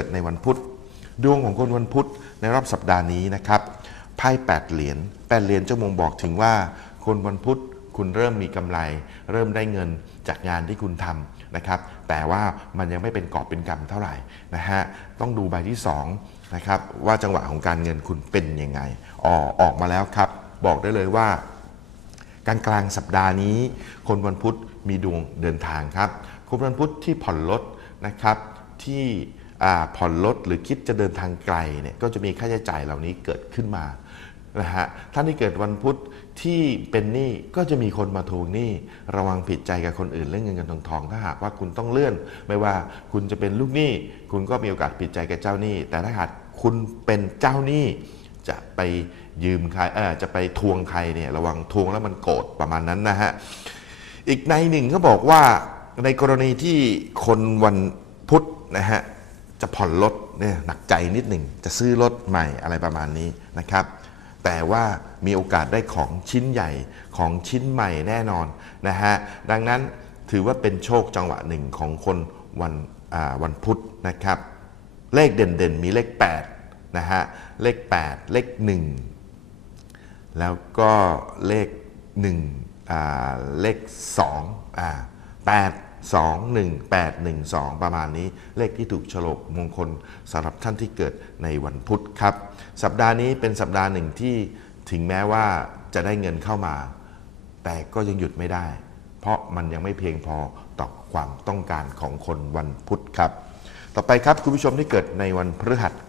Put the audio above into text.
กิดในวันพุธดวงของคนวันพุธในรอบสัปดาห์นี้นะครับไพ่แปดเหรียญแปดเหรียญเจะมงบอกถึงว่า คนวันพุธคุณเริ่มมีกำไร เริ่มได้เงินจากงานที่คุณทำนะครับ แต่ว่ามันยังไม่เป็นกอบเป็นกำเท่าไหร่นะฮะต้องดูใบที่สองนะครับว่าจังหวะของการเงินคุณเป็นยังไงอ๋อออกมาแล้วครับ บอกได้เลยว่ากลางกลางสัปดาห์นี้ คนวันพุธมีดวงเดินทางครับคนวันพุธที่ผ่อนรถนะครับที่ ผ่อนรถหรือคิดจะเดินทางไกลเนี่ยก็จะมีค่าใช้จ่ายเหล่านี้เกิดขึ้นมานะฮะท่านที่เกิดวันพุธที่เป็นหนี้ก็จะมีคนมาทวงหนี้ระวังผิดใจกับคนอื่นเรื่องเงินเงินทองทอง ถ้าหากว่าคุณต้องเลื่อน ไม่ว่าคุณจะเป็นลูกหนี้คุณก็มีโอกาสผิดใจกับเจ้าหนี้ แต่ถ้าหากคุณเป็นเจ้าหนี้จะไปยืมใครเออจะไปทวงใครเนี่ยระวังทวงแล้วมันโกรธประมาณนั้นนะฮะอีกในหนึ่งก็บอกว่าในกรณีที่คนวันพุธนะฮะ จะผ่อนรถเนี่ยหนักใจนิดหนึ่งจะซื้อรถใหม่อะไรประมาณนี้นะครับ แต่ว่ามีโอกาสได้ของชิ้นใหญ่ของชิ้นใหม่แน่นอนนะฮะดังนั้นถือว่าเป็นโชคจังหวะหนึ่งของคนวันวันพุธนะครับ เลขเด่นๆ มีเลข8นะฮะเลข 8 เลข 1 แล้วก็เลข1อ่าเลข2อ่า8 2 1 8 1 2 ประมาณนี้ เลขที่ถูกฉลกมงคลสำหรับท่านที่เกิดในวันพุธครับ สัปดาห์นี้เป็นสัปดาห์หนึ่งที่ถึงแม้ว่าจะได้เงินเข้ามา แต่ก็ยังหยุดไม่ได้ เพราะมันยังไม่เพียงพอต่อความต้องการของคนวันพุธครับ ต่อไปครับคุณผู้ชมที่เกิดในวันพฤหัส